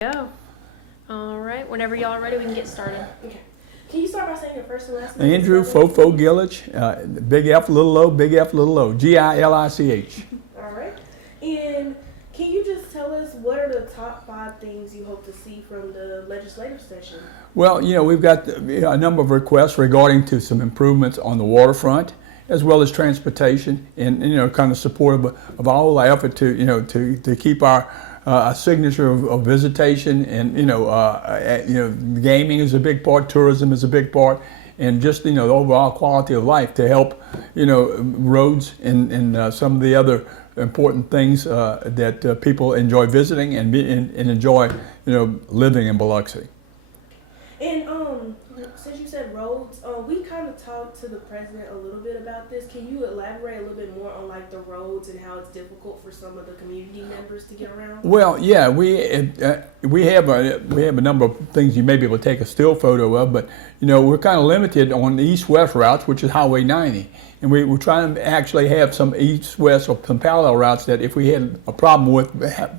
Go. All right, whenever y'all are ready, we can get started. Okay. Can you start by saying your first and last name? Andrew, FoFo, Gilich, big F, little o, big F, little o, Gilich. All right. And can you just tell us what are the top 5 things you hope to see from the legislative session? Well, we've got a number of requests regarding to some improvements on the waterfront, as well as transportation, and kind of supportive of our whole effort to keep our a signature of visitation, and gaming is a big part, tourism is a big part, and just the overall quality of life to help roads and some of the other important things that people enjoy visiting and enjoy living in Biloxi. And since you said roads, we kind of talked to the president a little bit about this. Can you elaborate a little bit more on like the roads and how it's difficult for some of the community members to get around? Well, yeah, we have a number of things you may be able to take a still photo of, but we're kind of limited on the east-west routes, which is Highway 90, and we're trying to actually have some east-west or some parallel routes that if we had a problem with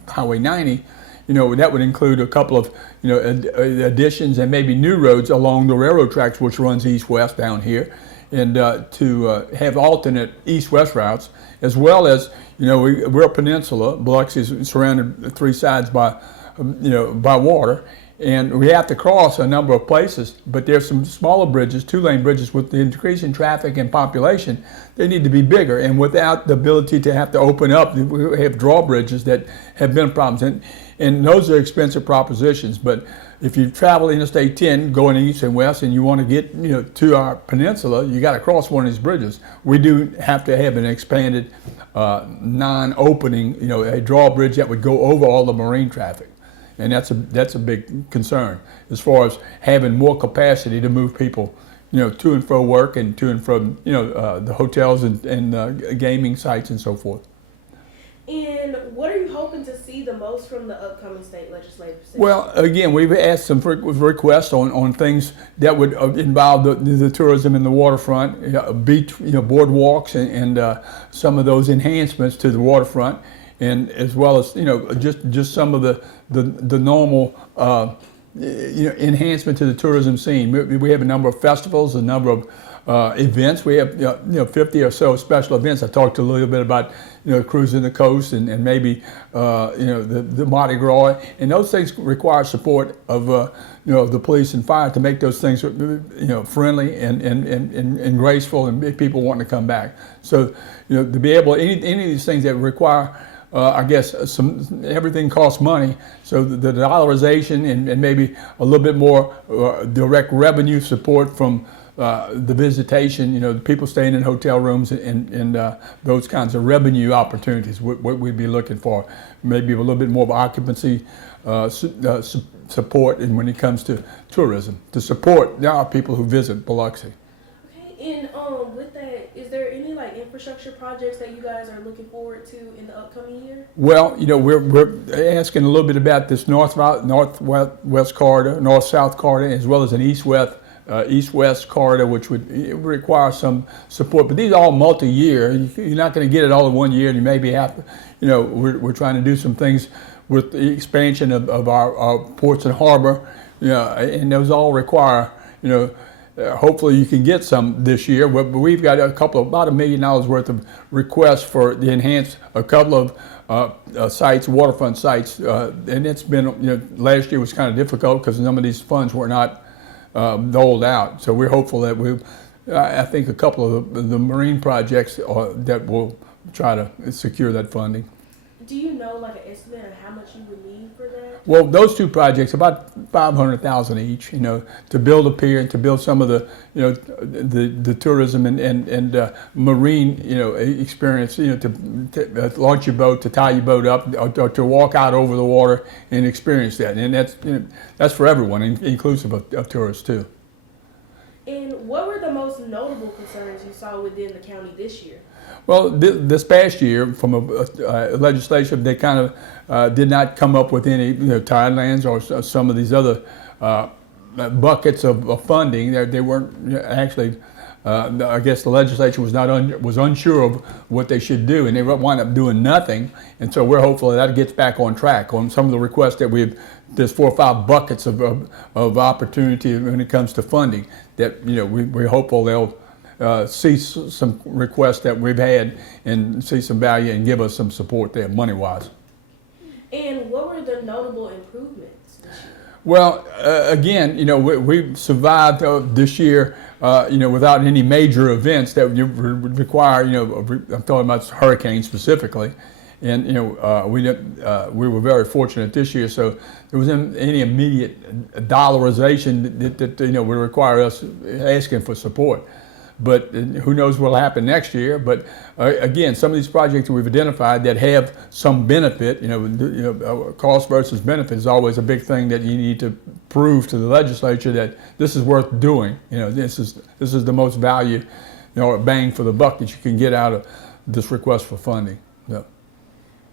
Highway 90. That would include a couple of, additions and maybe new roads along the railroad tracks, which runs east-west down here, and to have alternate east-west routes, as well as, we're a peninsula. Biloxi is surrounded 3 sides by water, and we have to cross a number of places, but there's some smaller bridges, 2-lane bridges. With the increase in traffic and population, they need to be bigger, and without the ability to have to open up, we have drawbridges that have been problems, and those are expensive propositions. But if you travel Interstate 10 going east and west and you want to get to our peninsula, you got to cross one of these bridges. We do have to have an expanded non-opening, a drawbridge that would go over all the marine traffic. And that's a big concern as far as having more capacity to move people, to and fro work and to and from, the hotels and gaming sites and so forth. And what are you hoping to see the most from the upcoming state legislative session? Well, again, we've asked some requests on things that would involve the tourism and the waterfront, beach, boardwalks, and some of those enhancements to the waterfront, and as well as just some of the normal enhancement to the tourism scene. We have a number of festivals, a number of events. We have 50 or so special events. I talked a little bit about cruising the coast and maybe the Mardi Gras, and those things require support of the police and fire to make those things friendly and graceful and people wanting to come back. So to be able any of these things that require I guess everything costs money, so the dollarization and maybe a little bit more direct revenue support from the visitation, the people staying in hotel rooms and those kinds of revenue opportunities, what we'd be looking for. Maybe a little bit more of occupancy support, and when it comes to tourism, to support our people who visit Biloxi. Okay, and with that, is there any like infrastructure projects that you guys are looking forward to in the upcoming year? Well, we're asking a little bit about this northwest corridor, north-south corridor, as well as an east-west corridor, which would require some support. But these are all multi-year. You're not going to get it all in one year, and you maybe have to, we're trying to do some things with the expansion of our ports and harbor, and those all require, hopefully you can get some this year, but we've got about $1 million worth of requests for the enhance a couple of sites, waterfront sites, and it's been, last year was kind of difficult because some of these funds were not doled out. So we're hopeful that I think a couple of the marine projects that will try to secure that funding. Do you know like an estimate of how much you would need for that? Well, those 2 projects, about $500,000 each, to build a pier and to build some of the tourism and marine, experience, to launch your boat, to tie your boat up, or to walk out over the water and experience that. And that's for everyone, inclusive of tourists too. And what were the most notable concerns you saw within the county this year? Well, this past year, from a legislature, they kind of did not come up with any tidelands or some of these other buckets of funding. They weren't actually. I guess the legislature was unsure of what they should do, and they wound up doing nothing. And so we're hopeful that gets back on track on some of the requests that we've there's 4 or 5 buckets of opportunity when it comes to funding that we're hopeful they'll see some requests that we've had and see some value and give us some support there money-wise. And what were the notable improvements this year? Well, again, we survived this year, without any major events that would require, I'm talking about hurricanes specifically. And we were very fortunate this year, so there wasn't any immediate dollarization that would require us asking for support. But who knows what will happen next year? But again, some of these projects that we've identified that have some benefit, cost versus benefit is always a big thing that you need to prove to the legislature that this is worth doing. This is the most value, bang for the buck that you can get out of this request for funding. So.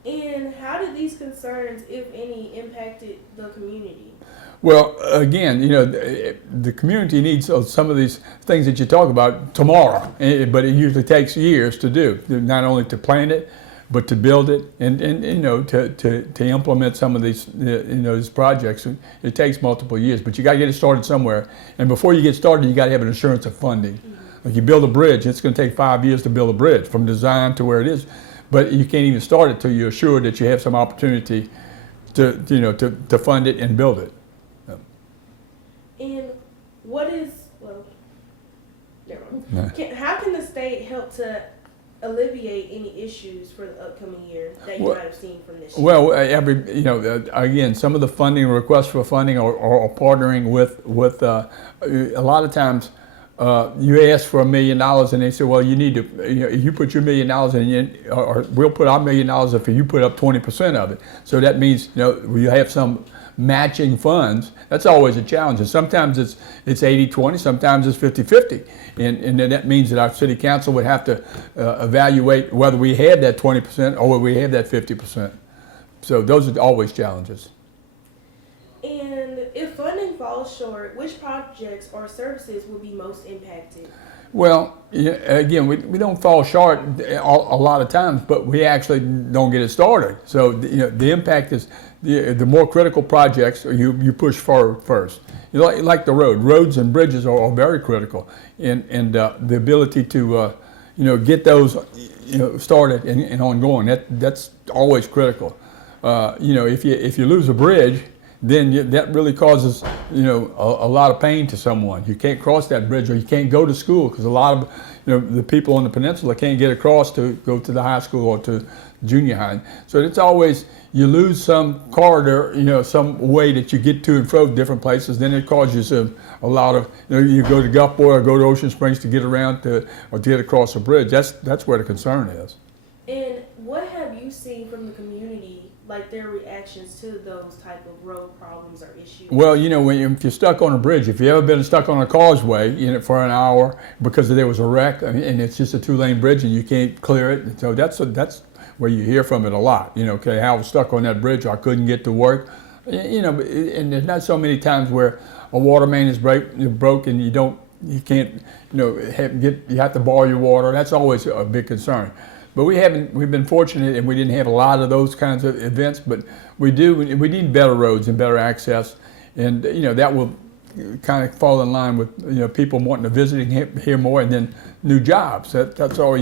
And how did these concerns, if any, impacted the community? Well, again, the community needs some of these things that you talk about tomorrow, but it usually takes years to do, not only to plan it, but to build it and to implement some of these, these projects. It takes multiple years, but you got to get it started somewhere. And before you get started, you got to have an assurance of funding. Mm-hmm. Like you build a bridge, it's going to take 5 years to build a bridge from design to where it is. But you can't even start it till you're assured that you have some opportunity to fund it and build it. And what is, never mind. How can the state help to alleviate any issues for the upcoming year that you might have seen from this year? Well, again, some of the funding requests for funding are partnering with a lot of times. You ask for $1 million and they say, well, you need to, you put your $1 million in, or we'll put our $1 million if you put up 20% of it. So that means, you have some matching funds. That's always a challenge. And sometimes it's 80-20, sometimes it's 50-50. And then that means that our city council would have to evaluate whether we have that 20% or whether we have that 50%. So those are always challenges. And if funding falls short, which projects or services will be most impacted? Well, again, we don't fall short a lot of times, but we actually don't get it started. So the impact is the more critical projects you push forward first. Like the roads and bridges are very critical, and the ability to get those started and ongoing, that's always critical. If you lose a bridge, then that really causes a lot of pain to someone. You can't cross that bridge, or you can't go to school, because a lot of the people on the peninsula can't get across to go to the high school or to junior high. So it's always, you lose some corridor, some way that you get to and fro different places, then it causes a lot of, you go to Gulfport or go to Ocean Springs to get around or to get across a bridge. That's where the concern is. And what have you seen from the community, like their reactions to those type of road problems or issues? Well, if you're stuck on a bridge, if you've ever been stuck on a causeway for an hour because there was a wreck, and it's just a 2-lane bridge and you can't clear it, so that's where you hear from it a lot. Okay, I was stuck on that bridge, or I couldn't get to work. And there's not so many times where a water main is broke and you can't, you have to borrow your water. That's always a big concern. But we've been fortunate, and we didn't have a lot of those kinds of events, but we need better roads and better access, and that will kind of fall in line with people wanting to visit here more, and then new jobs. That's all.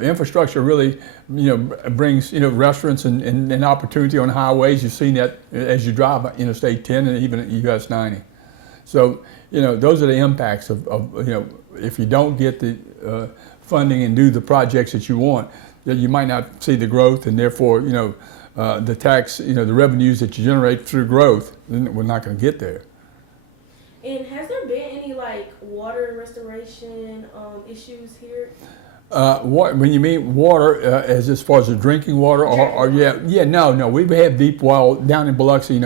Infrastructure really brings restaurants and opportunity on highways. You've seen that as you drive Interstate 10 and even US 90. So those are the impacts of if you don't get the funding and do the projects that you want, that you might not see the growth, and therefore the tax, the revenues that you generate through growth, then we're not going to get there. And has there been any water restoration issues here? When you mean water, as far as the drinking water, no, we have deep well down in Biloxi.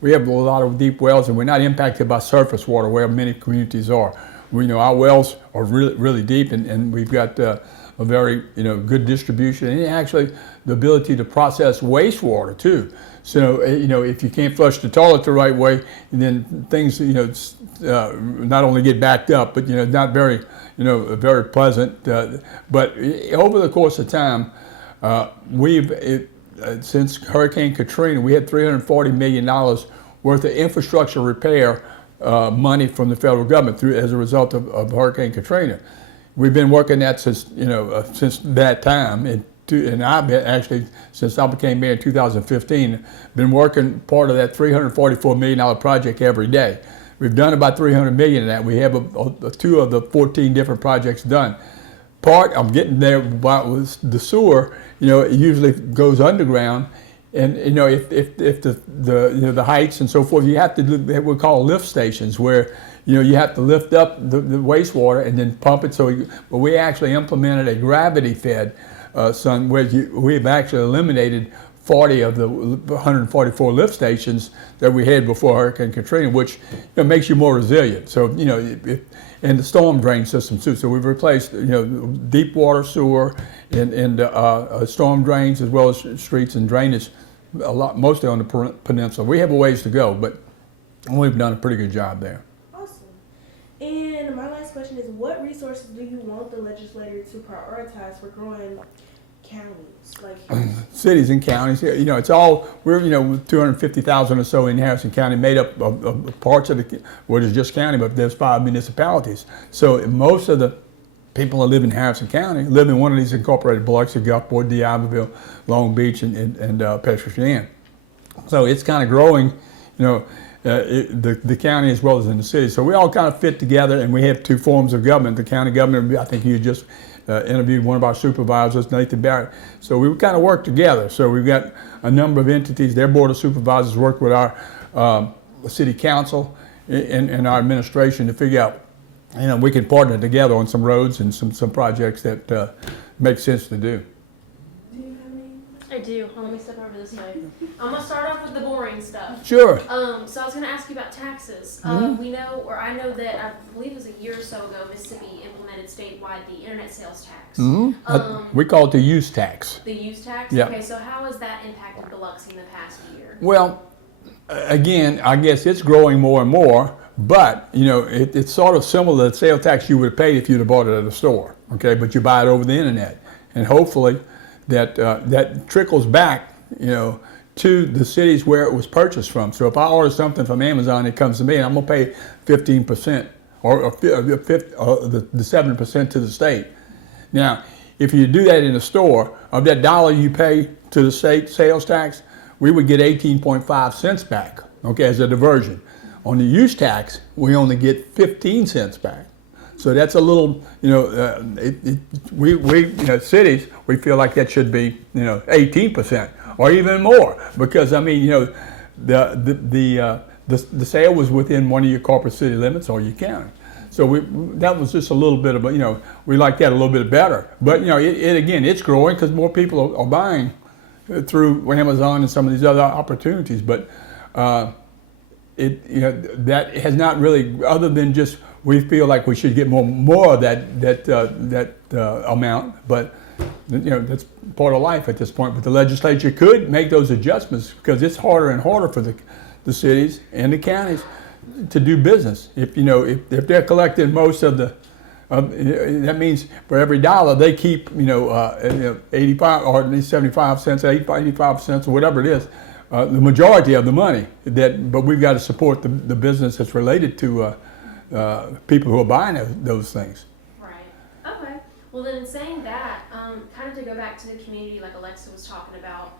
We have a lot of deep wells, and we're not impacted by surface water where many communities are. Our wells are really, really deep, and we've got a very good distribution, and actually the ability to process wastewater too. So if you can't flush the toilet the right way, then things not only get backed up, but not very very pleasant. But over the course of time, we've since Hurricane Katrina, we had $340 million worth of infrastructure repair money from the federal government as a result of Hurricane Katrina. We've been working that since that time, and I've been actually, since I became mayor in 2015, been working part of that $344 million project every day. We've done about $300 million of that. We have 2 of the 14 different projects done. I'm getting there about the sewer. It usually goes underground, and if the heights and so forth, you have to do what we call lift stations, where you have to lift up the wastewater and then pump it. But we actually implemented a gravity-fed where we've actually eliminated 40 of the 144 lift stations that we had before Hurricane Katrina, which makes you more resilient. So and the storm drain system too. So we've replaced deep water sewer and storm drains, as well as streets and drainage, mostly on the peninsula. We have a ways to go, but we've done a pretty good job there. Awesome. And my last question is, what resources do you want the legislature to prioritize for growing counties, like cities and counties? It's all, we're 250,000 or so in Harrison County, made up of parts of what is just county, but there's 5 municipalities. So most of the people that live in Harrison County live in one of these incorporated: Biloxi, Gulfport, D'Iberville, Long Beach, and Petrosian. So it's kind of growing, the county as well as in the city. So we all kind of fit together, and we have 2 forms of government. The county government, I think you just interviewed one of our supervisors, Nathan Barrett. So we kind of work together. So we've got a number of entities. Their board of supervisors work with our city council and our administration to figure out, we can partner together on some roads and some projects that make sense to do. Do you have any? I do. Hold on, let me step over this way. I'm gonna start off with the boring stuff. Sure. So I was gonna ask you about taxes. We know, or I know that I believe it was a year or so ago, Mississippi implemented statewide the internet sales tax. We call it the use tax. The use tax. Yeah. Okay, so how has that impacted Biloxi in the past year? Well, again, I guess it's growing more and more, but it's sort of similar to the sales tax you would have paid if you'd have bought it at a store. Okay, but you buy it over the internet, and hopefully that trickles back, to the cities where it was purchased from. So if I order something from Amazon, it comes to me, and I'm gonna pay 15% or the 7% to the state. Now, if you do that in a store, of that dollar you pay to the state sales tax, we would get 18.5 cents back, okay, as a diversion. On the use tax, we only get 15 cents back. So that's a little, cities, we feel like that should be, 18% or even more, because the sale was within one of your corporate city limits or your county. So that was just a little bit of, we like that a little bit better. But again, it's growing because more people are buying through Amazon and some of these other opportunities. But that has not really, other than just we feel like we should get more of that amount. But that's part of life at this point. But the legislature could make those adjustments, because it's harder and harder for the cities and the counties to do business. If they're collecting most of that means for every dollar they keep 85 or 75 cents, 85 cents, or whatever it is, the majority of the money. But we've got to support the business that's related to people who are buying those things. Right. Okay. Well, then, in saying that, kind of to go back to the community, like Alexa was talking about,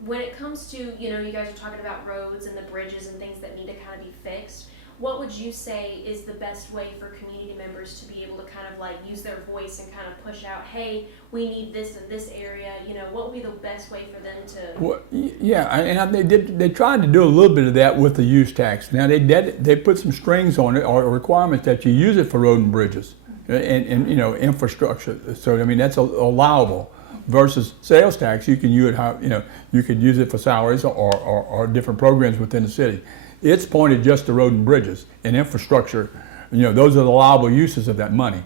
when it comes to, you guys are talking about roads and the bridges and things that need to kind of be fixed, what would you say is the best way for community members to be able to kind of like use their voice and kind of push out, hey, we need this in this area? What would be the best way for them to? Well, yeah, and they tried to do a little bit of that with the use tax. Now they put some strings on it, or requirements that you use it for road and bridges and infrastructure. So that's allowable. Versus sales tax, you can use it you could use it for salaries or different programs within the city. It's pointed just to road and bridges and infrastructure. Those are the allowable uses of that money.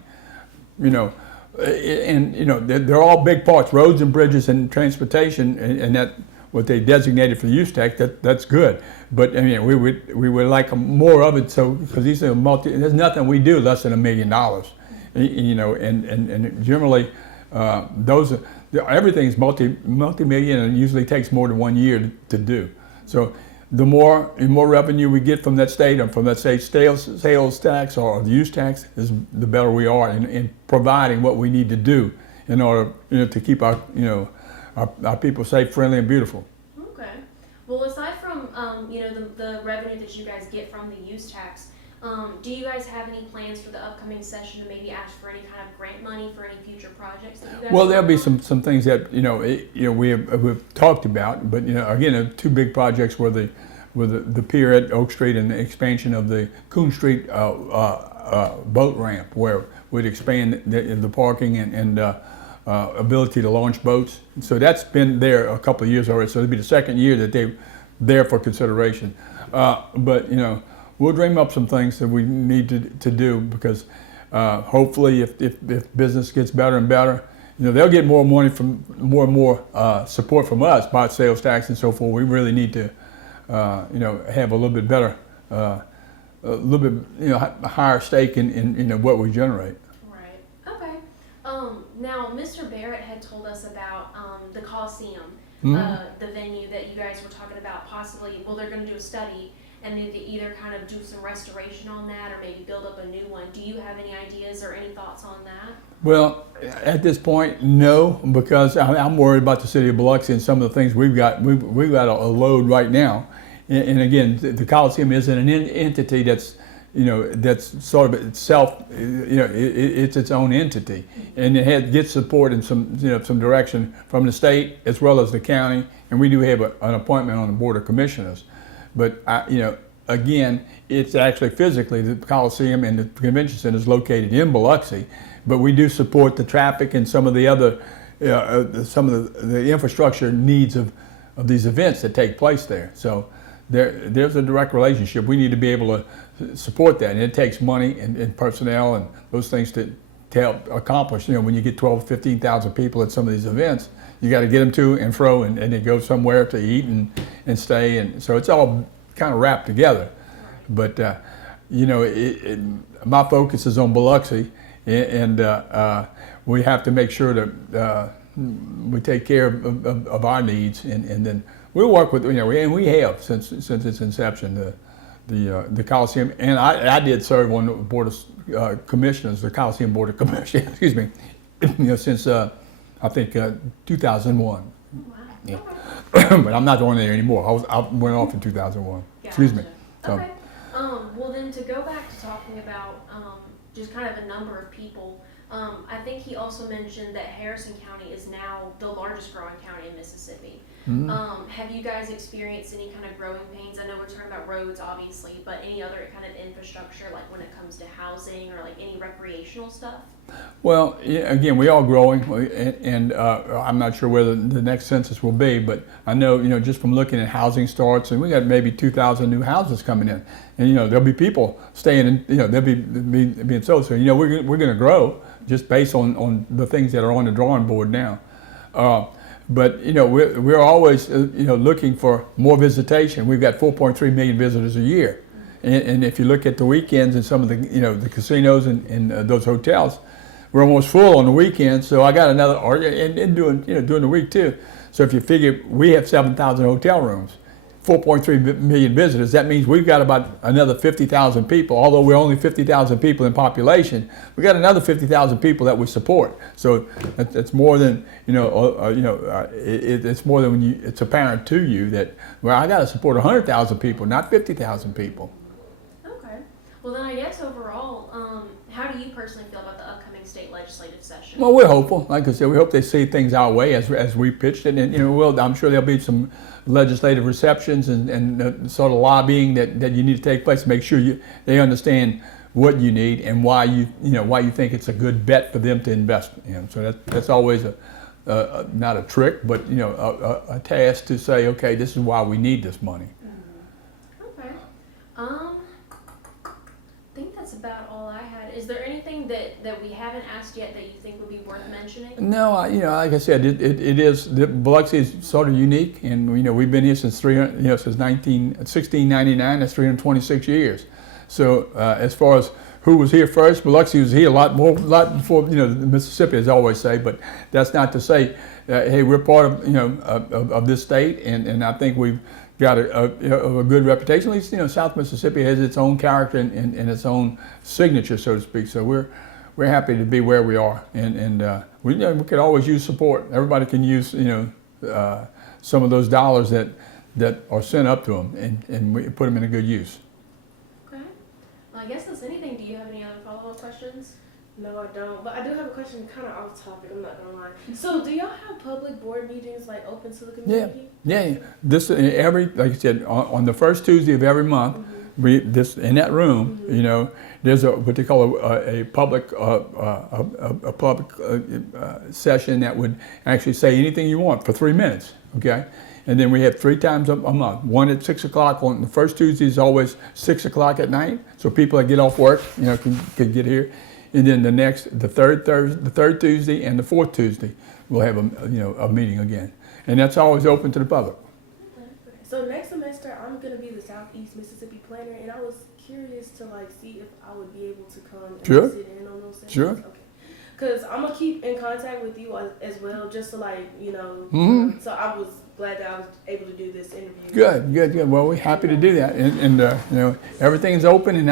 They're all big parts: roads and bridges and transportation, and that what they designated for the use tax. That's good. But we would like more of it. So because these are there's nothing we do less than $1 million. And generally those everything's multi-million, and it usually takes more than 1 year to do. So the more revenue we get from that state, or from that state sales tax or the use tax, is the better we are in providing what we need to do in order to keep our our people safe, friendly, and beautiful. Okay. Well, aside from the revenue that you guys get from the use tax, do you guys have any plans for the upcoming session to maybe ask for any kind of grant money for any future projects that you guys? Well, there'll be some things that we've talked about, but again, two big projects were the pier at Oak Street and the expansion of the Coon Street boat ramp, where we'd expand the parking and ability to launch boats. So that's been there a couple of years already. So it'll be the second year that they're there for consideration. But we'll dream up some things that we need to do, because hopefully if business gets better and better, they'll get more money from more and more support from us by sales tax and so forth. We really need to have a little bit better, a little bit higher stake in what we generate. Right. Okay. Now, Mr. Barrett had told us about the Coliseum, the venue that you guys were talking about possibly. Well, they're going to do a study and they either kind of do some restoration on that or maybe build up a new one. Do you have any ideas or any thoughts on that? Well, at this point, no, because I'm worried about the city of Biloxi and some of the things we've got. We've got a load right now, and again, the Coliseum isn't an entity that's that's sort of itself. It's its own entity, and it gets support and some direction from the state as well as the county, and we do have an appointment on the Board of Commissioners. But again, it's actually physically the Coliseum and the Convention Center is located in Biloxi, but we do support the traffic and some of the other some of the infrastructure needs of these events that take place there. So there's a direct relationship. We need to be able to support that, and it takes money and personnel and those things to help accomplish. When you get 12, 15,000 people at some of these events, you got to get them to and fro, and they go somewhere to eat and stay, and so it's all kind of wrapped together. But my focus is on Biloxi, and we have to make sure that we take care of our needs, and then we'll work with and we have since its inception the Coliseum, and I did serve on the Board of Commissioners, the Coliseum Board of Commissioners, excuse me, since I think 2001. Wow. Yeah. But I'm not on there anymore. I went off in 2001. Gotcha. Excuse me. So. Okay. Well, then to go back to talking about just kind of a number of people, I think he also mentioned that Harrison County is now the largest growing county in Mississippi. Mm-hmm. Have you guys experienced any kind of growing pains? I know we're talking about roads, obviously, but any other kind of infrastructure, like when it comes to housing or like any recreational stuff? Well, again, we are growing, and I'm not sure where the next census will be, but I know, just from looking at housing starts, and we got maybe 2,000 new houses coming in, and there'll be people staying in, they'll be being sold. So we're going to grow just based on the things that are on the drawing board now. But we're always looking for more visitation. We've got 4.3 million visitors a year, and if you look at the weekends and some of the the casinos and those hotels, we're almost full on the weekends. So I got another, and during the week too. So if you figure we have 7,000 hotel rooms, 4.3 million visitors, that means we've got about another 50,000 people. Although we're only 50,000 people in population, we got another 50,000 people that we support. So it's more than it's more than when it's apparent to you that I got to support 100,000 people, not 50,000 people. Okay. Well, then I guess overall, how do you personally feel about the upcoming state legislative session? Well, we're hopeful. Like I said, we hope they see things our way as we pitched it, and I'm sure there'll be some legislative receptions and sort of lobbying that you need to take place to make sure they understand what you need and why you think it's a good bet for them to invest in. So that's always not a trick, but a task to say, okay, this is why we need this money. Mm-hmm. Okay. I think that's about all I had. Is there anything that we haven't asked yet that you think would be worth mentioning? No, like I said, it is. Biloxi is sort of unique, and we've been here since 1699. That's 326 years. So as far as who was here first, Biloxi was here a lot before Mississippi, as I always say. But that's not to say hey, we're part of of this state, and I think we've got a good reputation. At least South Mississippi has its own character and its own signature, so to speak. So we're happy to be where we are, and we could always use support. Everybody can use some of those dollars that are sent up to them, and we put them in a good use. Okay. Well, I guess that's anything. Do you have any other follow-up questions? No, I don't. But I do have a question kind of off topic. I'm not going to lie. So do y'all have public board meetings like open to the community? Yeah. This like I said, on the first Tuesday of every month, in that room, there's what they call a public session that would actually say anything you want for 3 minutes. Okay. And then we have 3 times a month. One at 6 o'clock on the first Tuesday is always 6 o'clock at night, so people that get off work, can get here. And then the third Tuesday and the fourth Tuesday, we'll have a meeting again, and that's always open to the public. Okay. So next semester, I'm gonna be the Southeast Mississippi planner, and I was curious to see if I would be able to come and Sure. sit in on those sessions. Sure. Okay. Cause I'm gonna keep in contact with you as well, just to Mhm. So I was glad that I was able to do this interview. Good. Well, we're happy to do that, and everything's open, and